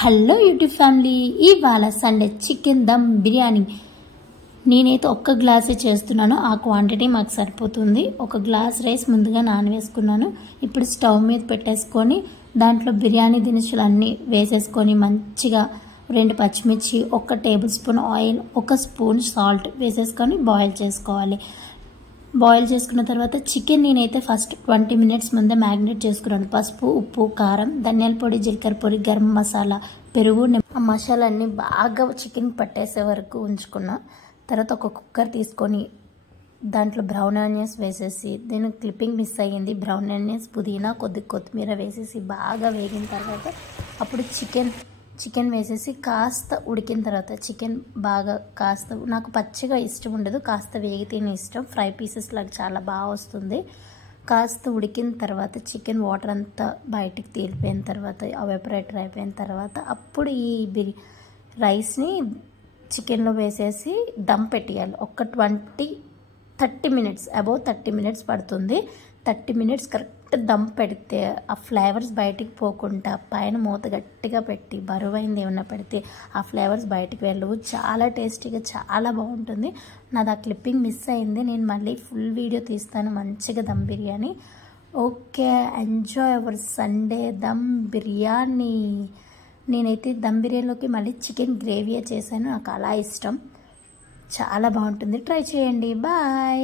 Hello YouTube family, ఇవాళ Sunday chicken dum biryani. నేనైతే ఒక్క గ్లాసే చేస్తున్నాను. ఆ క్వాంటిటీ మాకు సరిపోతుంది. ఒక గ్లాస్ రైస్ ముందుగా నానవేసుకున్నాను. ఇప్పుడు స్టవ్ మీద పెట్టేసుకొని దాంట్లో బిర్యానీ దినుసులు అన్నీ వేసేసుకొని మంచిగా 2 పచ్చిమిర్చి, 1 table spoon oil, 1 spoon salt వేసేసుకొని బాయిల్ చేసుకోవాలి. బాయిల్ చేసుకున్న తర్వాత చికెన్ నేనైతే ఫస్ట్ 20 మినిట్స్ ముందే మ్యాగ్నేట్ చేసుకున్నాను. పసుపు, ఉప్పు, కారం, ధనియాల పొడి, జీలకర్ర పొడి, గరం మసాలా, పెరుగు, ఆ మసాలాన్ని బాగా చికెన్ పట్టేసే వరకు ఉంచుకున్నా. తర్వాత ఒక కుక్కర్ తీసుకొని దాంట్లో బ్రౌన్ ఆనియన్స్ వేసేసి, నేను క్లిప్పింగ్ మిస్ అయ్యింది, బ్రౌన్ ఆనియన్స్, పుదీనా, కొత్తిమీర వేసేసి బాగా వేగిన తర్వాత అప్పుడు చికెన్ వేసేసి కాస్త ఉడికిన తర్వాత చికెన్ బాగా కాస్త, నాకు పచ్చిగా ఇష్టం ఉండదు, కాస్త వేగితేనే ఇష్టం. ఫ్రై పీసెస్ లాగా చాలా బాగా వస్తుంది. కాస్త ఉడికిన తర్వాత చికెన్ వాటర్ అంతా బయటికి తీరిపోయిన తర్వాత, ఎవాపరేటర్ అయిపోయిన తర్వాత అప్పుడు ఈ రైస్ని చికెన్లో వేసేసి దమ్ పెట్టేయాలి. ఒక 30 మినిట్స్, అబౌవ్ 30 మినిట్స్ పడుతుంది. 30 మినిట్స్ కరెక్ట్ దమ్ పెడితే ఆ ఫ్లేవర్స్ బయటికి పోకుండా పైన మూత గట్టిగా పెట్టి బరువైంది ఏమన్నా పెడితే ఆ ఫ్లేవర్స్ బయటికి వెళ్ళవు. చాలా టేస్టీగా చాలా బాగుంటుంది. నాది ఆ క్లిప్పింగ్ మిస్ అయింది. నేను మళ్ళీ ఫుల్ వీడియో తీస్తాను మంచిగా dum biryani. Okay, enjoy our Sunday dum biryani. నేనైతే దమ్ బిర్యానీలోకి మళ్ళీ చికెన్ గ్రేవీ చేశాను. నాకు అలా ఇష్టం, చాలా బాగుంటుంది. ట్రై చేయండి. బాయ్.